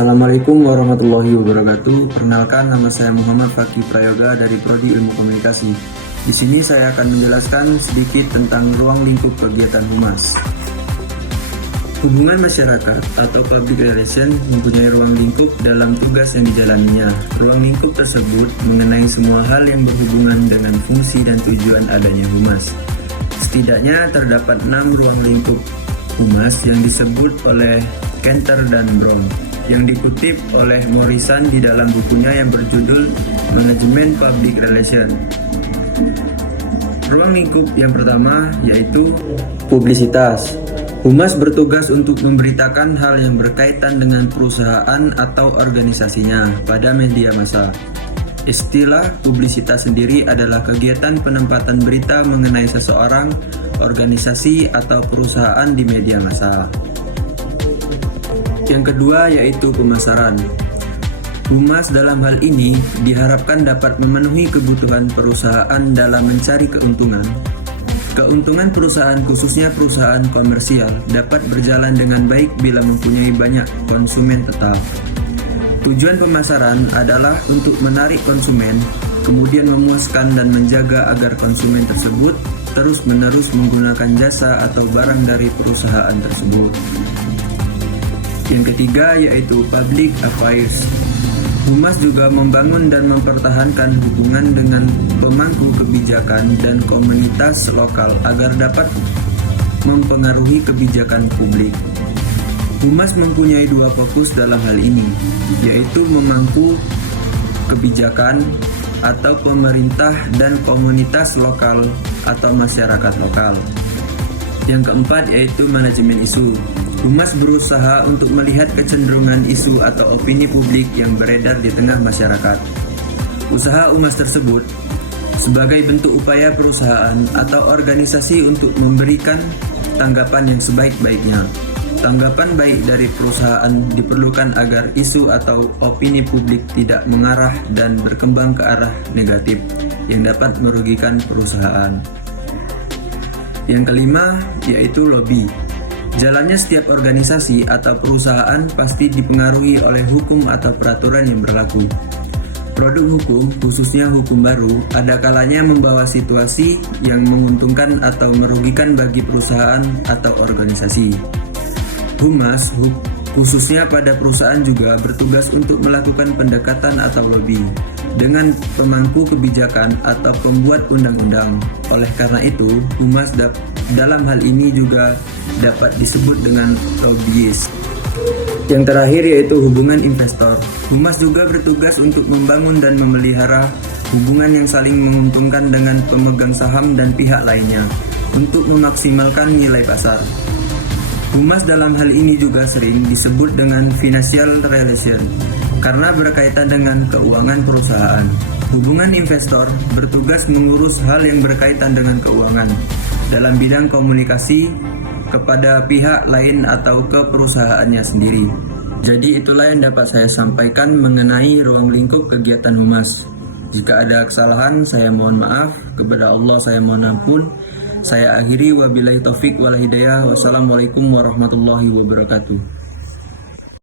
Assalamualaikum warahmatullahi wabarakatuh. Perkenalkan, nama saya Muhammad Fakih Prayoga dari Prodi Ilmu Komunikasi. Di sini saya akan menjelaskan sedikit tentang ruang lingkup kegiatan Humas. Hubungan masyarakat atau public relation mempunyai ruang lingkup dalam tugas yang dijalaninya. Ruang lingkup tersebut mengenai semua hal yang berhubungan dengan fungsi dan tujuan adanya Humas. Setidaknya terdapat 6 ruang lingkup Humas yang disebut oleh Kenter dan Brown, yang dikutip oleh Morrison di dalam bukunya yang berjudul Manajemen Public Relation. Ruang lingkup yang pertama yaitu publisitas. Humas bertugas untuk memberitakan hal yang berkaitan dengan perusahaan atau organisasinya pada media massa. Istilah publisitas sendiri adalah kegiatan penempatan berita mengenai seseorang, organisasi, atau perusahaan di media massa. Yang kedua yaitu pemasaran. Humas dalam hal ini diharapkan dapat memenuhi kebutuhan perusahaan dalam mencari keuntungan. Keuntungan perusahaan, khususnya perusahaan komersial, dapat berjalan dengan baik bila mempunyai banyak konsumen tetap. Tujuan pemasaran adalah untuk menarik konsumen, kemudian memuaskan dan menjaga agar konsumen tersebut terus-menerus menggunakan jasa atau barang dari perusahaan tersebut. Yang ketiga yaitu public affairs. Humas juga membangun dan mempertahankan hubungan dengan pemangku kebijakan dan komunitas lokal agar dapat mempengaruhi kebijakan publik. Humas mempunyai 2 fokus dalam hal ini, yaitu memangku kebijakan atau pemerintah dan komunitas lokal atau masyarakat lokal. Yang keempat yaitu manajemen isu. Humas berusaha untuk melihat kecenderungan isu atau opini publik yang beredar di tengah masyarakat. Usaha Humas tersebut sebagai bentuk upaya perusahaan atau organisasi untuk memberikan tanggapan yang sebaik-baiknya. Tanggapan baik dari perusahaan diperlukan agar isu atau opini publik tidak mengarah dan berkembang ke arah negatif yang dapat merugikan perusahaan. Yang kelima yaitu lobby. Jalannya setiap organisasi atau perusahaan pasti dipengaruhi oleh hukum atau peraturan yang berlaku. Produk hukum, khususnya hukum baru, ada kalanya membawa situasi yang menguntungkan atau merugikan bagi perusahaan atau organisasi. Humas, khususnya pada perusahaan juga bertugas untuk melakukan pendekatan atau lobby dengan pemangku kebijakan atau pembuat undang-undang. Oleh karena itu, Humas dalam hal ini juga dapat disebut dengan lobbyist. Yang terakhir yaitu hubungan investor. Humas juga bertugas untuk membangun dan memelihara hubungan yang saling menguntungkan dengan pemegang saham dan pihak lainnya untuk memaksimalkan nilai pasar. Humas dalam hal ini juga sering disebut dengan financial relation karena berkaitan dengan keuangan perusahaan. Hubungan investor bertugas mengurus hal yang berkaitan dengan keuangan dalam bidang komunikasi kepada pihak lain atau ke perusahaannya sendiri. Jadi itulah yang dapat saya sampaikan mengenai ruang lingkup kegiatan Humas. Jika ada kesalahan saya mohon maaf, kepada Allah saya mohon ampun. Saya akhiri wabillahi taufik wal hidayah. Wassalamualaikum warahmatullahi wabarakatuh.